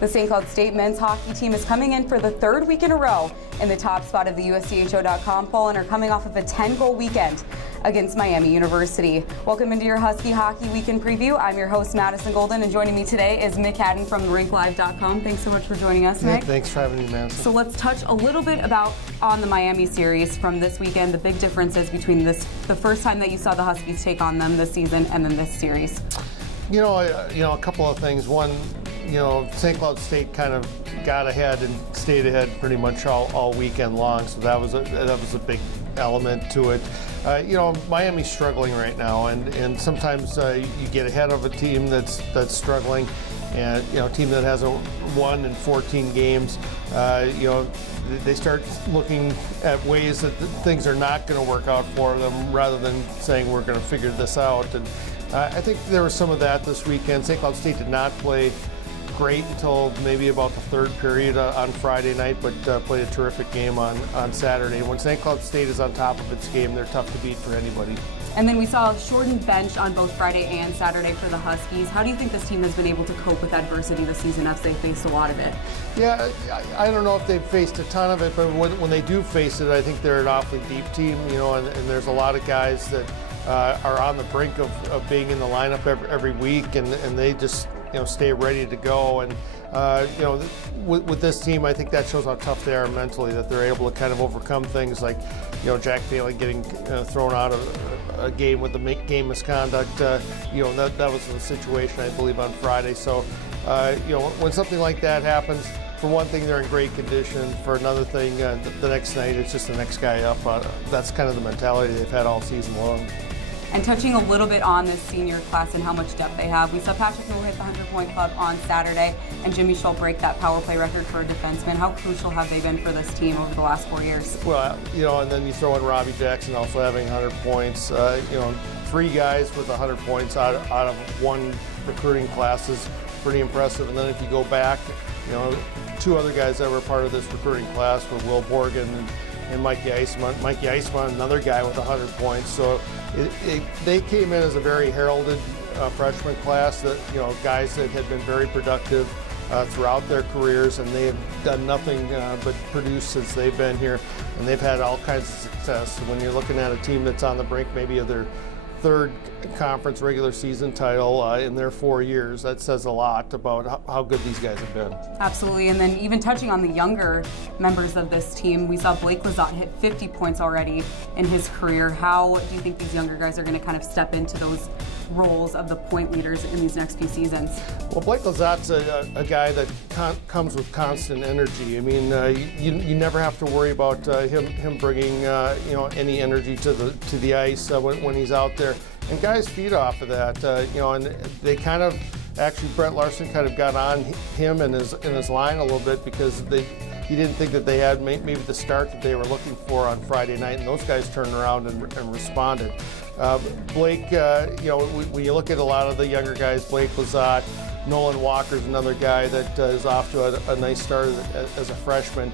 The St. Cloud State men's hockey team is coming in for the third week in a row in the top spot of the USCHO.com poll and are coming off of a 10-goal weekend against Miami University. Welcome into your Husky Hockey Weekend Preview. I'm your host, Madison Golden, and joining me today is Mick Hatten from RinkLive.com. Thanks so much for joining us, Mick. Yeah, thanks for having me, Madison. So let's touch a little bit on the Miami series from this weekend, the big differences between the first time that you saw the Huskies take on them this season and then this series. A couple of things. One, St. Cloud State kind of got ahead and stayed ahead pretty much all weekend long, so that was a big element to it. Miami's struggling right now, and sometimes you get ahead of a team that's struggling, and a team that hasn't won in 14 games. They start looking at ways that things are not going to work out for them, rather than saying we're going to figure this out. And I think there was some of that this weekend. St. Cloud State did not play great until maybe about the third period on Friday night, but played a terrific game on Saturday. When St. Cloud State is on top of its game, they're tough to beat for anybody. And then we saw a shortened bench on both Friday and Saturday for the Huskies. How do you think this team has been able to cope with adversity this season as they faced a lot of it? Yeah, I don't know if they've faced a ton of it, but when they do face it, I think they're an awfully deep team, and there's a lot of guys that are on the brink of being in the lineup every week, and they just stay ready to go. And with this team, I think that shows how tough they are mentally, that they're able to kind of overcome things like Jack Bailey getting thrown out of a game with the game misconduct. That was the situation, I believe, on Friday. So when something like that happens, for one thing, they're in great condition. For another thing, the next night, it's just the next guy up. That's kind of the mentality they've had all season long. And touching a little bit on this senior class and how much depth they have, we saw Patrick Miller hit the 100-point club on Saturday, and Jimmy Schultz break that power play record for a defenseman. How crucial have they been for this team over the last 4 years? Well, and then you throw in Robbie Jackson also having 100 points. 3 guys with 100 points out of one recruiting class is pretty impressive. And then if you go back, 2 other guys that were part of this recruiting class were Will Borgen and Mikey Eisman. Mikey Eisman, another guy with 100 points. So they came in as a very heralded freshman class, that guys that had been very productive throughout their careers, and they have done nothing but produce since they've been here, and they've had all kinds of success. When you're looking at a team that's on the brink maybe of their third conference regular season title in their 4 years, that says a lot about how good these guys have been. Absolutely, and then even touching on the younger members of this team, we saw Blake Lazat hit 50 points already in his career. How do you think these younger guys are going to kind of step into those roles of the point leaders in these next few seasons? Well, Blake Lazat's a guy that comes with constant energy. I mean, you never have to worry about him bringing any energy to the ice when he's out there. And guys feed off of that, and they kind of, actually Brett Larson kind of got on him and his line a little bit, because he didn't think that they had maybe the start that they were looking for on Friday night, and those guys turned around and responded. Blake, when you look at a lot of the younger guys, Blake Lazat, Nolan Walker's another guy that is off to a nice start as a freshman.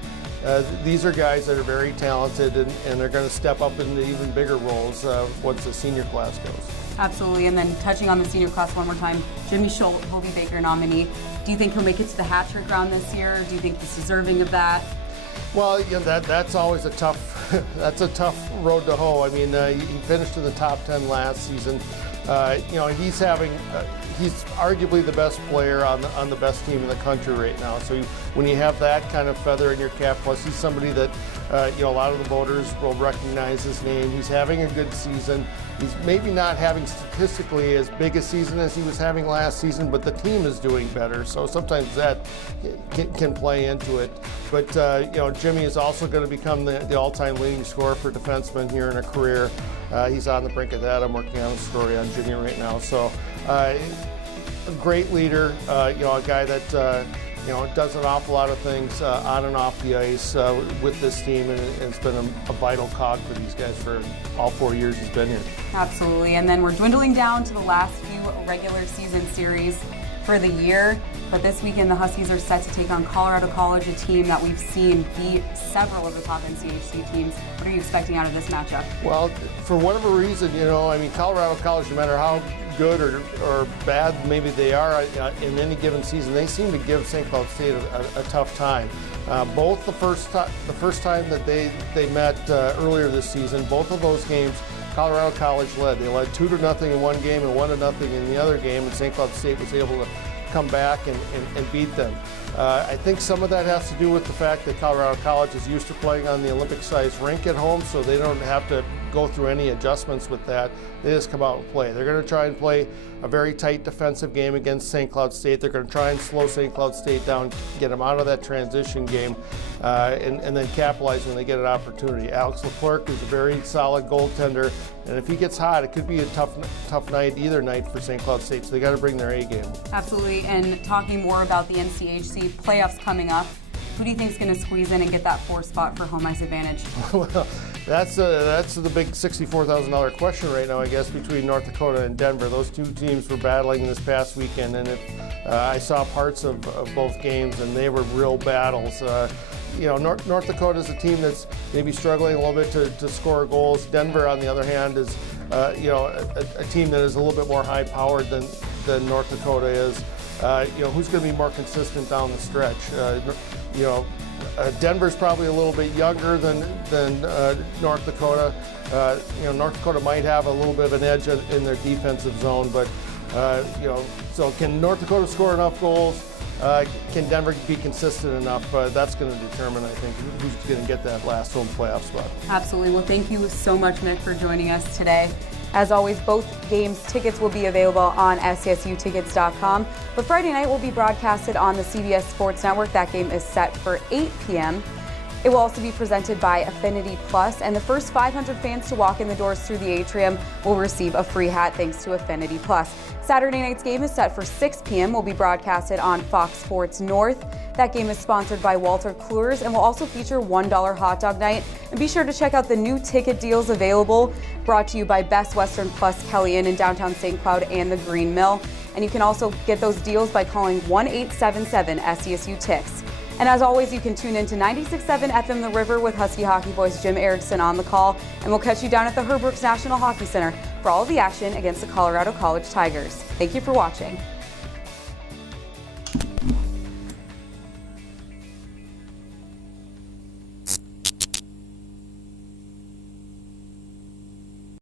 These are guys that are very talented, and they're going to step up into even bigger roles once the senior class goes. Absolutely, and then touching on the senior class one more time, Jimmy Schultz, Hobie Baker nominee. Do you think he'll make it to the hat trick round this year? Do you think he's deserving of that? Well, that's always a tough road to hoe. I mean, he finished in the top 10 last season. He's arguably the best player on the best team in the country right now. So when you have that kind of feather in your cap, plus he's somebody that a lot of the voters will recognize his name. He's having a good season. He's maybe not having statistically as big a season as he was having last season, but the team is doing better. So sometimes that can play into it. But Jimmy is also going to become the all-time leading scorer for defensemen here in a career. He's on the brink of that. I'm working on a story on Jimmy right now. So a great leader, a guy that does an awful lot of things on and off the ice with this team, and it's been a vital cog for these guys for all 4 years he's been here. Absolutely, and then we're dwindling down to the last few regular season series for the year. But this weekend, the Huskies are set to take on Colorado College, a team that we've seen beat several of the top NCHC teams. What are you expecting out of this matchup? Well, for whatever reason, Colorado College, no matter how good or bad maybe they are in any given season, they seem to give St. Cloud State a tough time. Both the first time that they met earlier this season, both of those games, Colorado College led. They led 2-0 in one game and 1-0 in the other game, and St. Cloud State was able to come back and beat them. I think some of that has to do with the fact that Colorado College is used to playing on the Olympic-sized rink at home, so they don't have to go through any adjustments with that. They just come out and play. They're going to try and play a very tight defensive game against St. Cloud State. They're going to try and slow St. Cloud State down, get them out of that transition game, and then capitalize when they get an opportunity. Alex Leclerc is a very solid goaltender, and if he gets hot, it could be a tough night either night for St. Cloud State, so they got to bring their A game. Absolutely, and talking more about the NCHC playoffs coming up, who do you think is going to squeeze in and get that 4th spot for home ice advantage? Well, that's the big $64,000 question right now, I guess, between North Dakota and Denver. Those two teams were battling this past weekend, and I saw parts of both games, and they were real battles. North Dakota is a team that's maybe struggling a little bit to score goals. Denver, on the other hand, is a team that is a little bit more high-powered than North Dakota is. Who's going to be more consistent down the stretch? Denver's probably a little bit younger than North Dakota. North Dakota might have a little bit of an edge in their defensive zone, but so can North Dakota score enough goals? Can Denver be consistent enough? That's going to determine, I think, who's going to get that last home playoff spot. Absolutely. Well, thank you so much, Mick, for joining us today. As always, both games tickets will be available on scsutickets.com, but Friday night will be broadcasted on the CBS Sports Network. That game is set for 8 p.m. It will also be presented by Affinity Plus, and the first 500 fans to walk in the doors through the atrium will receive a free hat thanks to Affinity Plus. Saturday night's game is set for 6 p.m. will be broadcasted on Fox Sports North. That game is sponsored by Walter Kluwer's and will also feature $1 hot dog night. And be sure to check out the new ticket deals available, brought to you by Best Western Plus Kelly Inn in downtown St. Cloud and the Green Mill. And you can also get those deals by calling 1-877-SCSU-TICKS. And as always, you can tune in to 96.7 FM The River with Husky hockey voice Jim Erickson on the call. And we'll catch you down at the Herbrooks National Hockey Center for all of the action against the Colorado College Tigers. Thank you for watching.